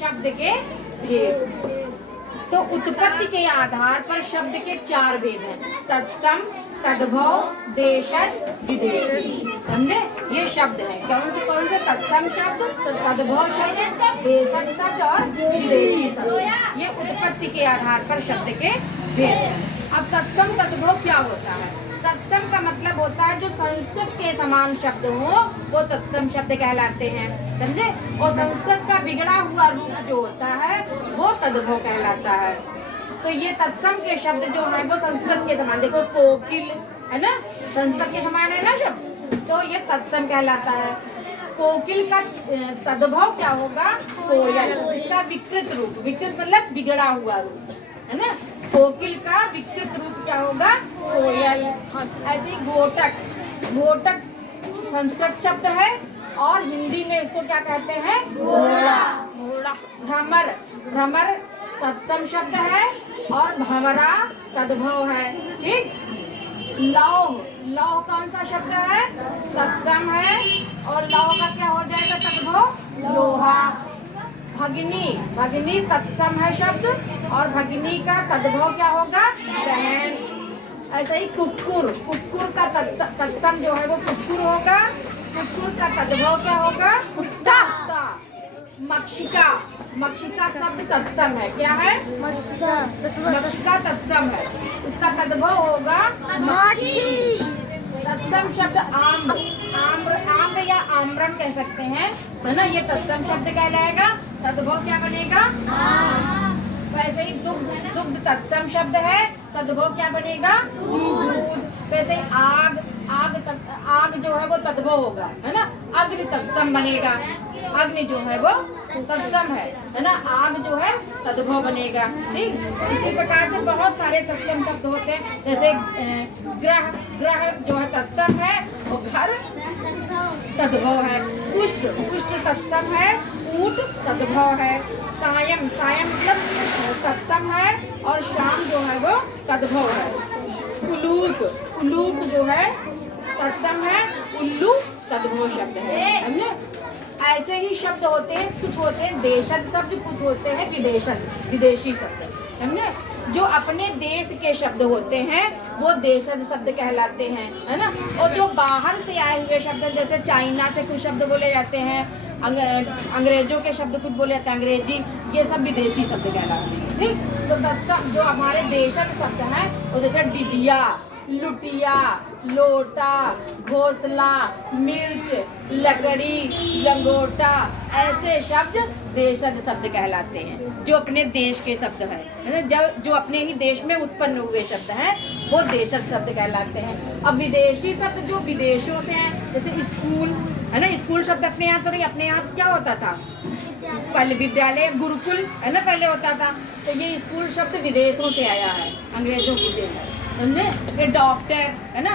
शब्द के भेद। तो उत्पत्ति के आधार पर शब्द के 4 भेद हैं, तत्सम, तद्भव, देशज, विदेशी। समझे? ये शब्द है कौन से तत्सम शब्द, तद्भव शब्द, देशज शब्द और विदेशी शब्द। ये उत्पत्ति के आधार पर शब्द के भेद हैं। अब तत्सम तद्भव क्या होता है? तत्सम का मतलब होता है जो संस्कृत के समान शब्द हो वो तत्सम शब्द कहलाते हैं। समझे? और संस्कृत का बिगड़ा हुआ रूप जो होता है वो तद्भव कहलाता है। तो ये तत्सम के शब्द जो है वो संस्कृत के समान, देखो कोकिल है ना, संस्कृत के समान है ना शब्द, तो ये तत्सम कहलाता है। कोकिल का तद्भव क्या होगा? कोयल। इसका विकृत रूप, विकृत मतलब बिगड़ा हुआ रूप, है ना। कोकिल का विकृत रूप क्या होगा? कोयल। ऐसे घोटक, घोटक संस्कृत शब्द है और हिंदी में इसको क्या कहते हैं? घोड़ा। घोड़ा। भ्रमर, भ्रमर तत्सम शब्द है और भंवरा तद्भव है। ठीक। लौह, लौह कौन सा शब्द है? तत्सम है और लौह का क्या हो जाएगा तद्भव? लोहा। भगिनी, भगिनी तत्सम है शब्द और भगिनी का तद्भव क्या होगा? बहन। ऐसे ही कुक्कुर, कुक्कुर का तत्सम जो है वो कुक्कुर होगा, कुक्कुर का तद्भव क्या होगा? कुत्ता। मक्षिका, मक्षिका शब्द तत्सम है, क्या है? मक्षिका तत्सम है, इसका तद्भव होगा माखी। तत्सम शब्द आम्र, आम्र, आम्र या आम्रम कह सकते हैं, है ना। ये तत्सम शब्द कहलाएगा, तद्भव क्या बनेगा? वैसे ही दुग्ध, दुग्ध तत्सम शब्द है, तद्भव क्या बनेगा? दूध। वैसे ही आग, आग जो है वो तद्भव होगा, है ना। अग्नि तत्सम बनेगा, अग्नि जो है वो तत्सम है ना। आग जो है तद्भव बनेगा। ठीक। इसी प्रकार से बहुत सारे तत्सम शब्द होते हैं, जैसे ग्रह, ग्रह जो है तत्सम है और घर तद्भव है। पुष्ट, पुष्ट तत्सम है, ऊंट तद्भव है। सायं, सायं मतलब तत्सम है और शाम जो है वो तद्भव है। उलूक, उलूक जो है तत्सम है, उल्लू तद्भव शब्द है। ऐसे ही शब्द होते हैं, कुछ होते हैं देशज शब्द, कुछ होते हैं विदेशज, विदेशी शब्द। समझे? जो अपने देश के शब्द होते हैं वो देशज शब्द कहलाते हैं, है ना। और जो बाहर से आए हुए शब्द, जैसे चाइना से कुछ शब्द बोले जाते हैं, अंग्रेजों के शब्द कुछ बोले जाते हैं अंग्रेजी, ये सब विदेशी शब्द कहलाते हैं। ठीक। तो तत्सम जो हमारे देशज शब्द हैं वो जैसे डिबिया, लुटिया, लोटा, घोंसला, मिर्च, लकड़ी, लंगोटा, ऐसे शब्द देशज शब्द कहलाते हैं, जो अपने देश के शब्द हैं, है ना। जो अपने ही देश में उत्पन्न हुए शब्द हैं वो देशज शब्द कहलाते हैं। अब विदेशी शब्द जो विदेशों से हैं, जैसे स्कूल, है ना। स्कूल शब्द अपने यहाँ तो नहीं, अपने यहाँ क्या होता था? पहले विद्यालय, गुरुकुल, है ना, पहले होता था। तो ये स्कूल शब्द विदेशों से आया है, अंग्रेजों की देन है। समझे? ये डॉक्टर, है ना।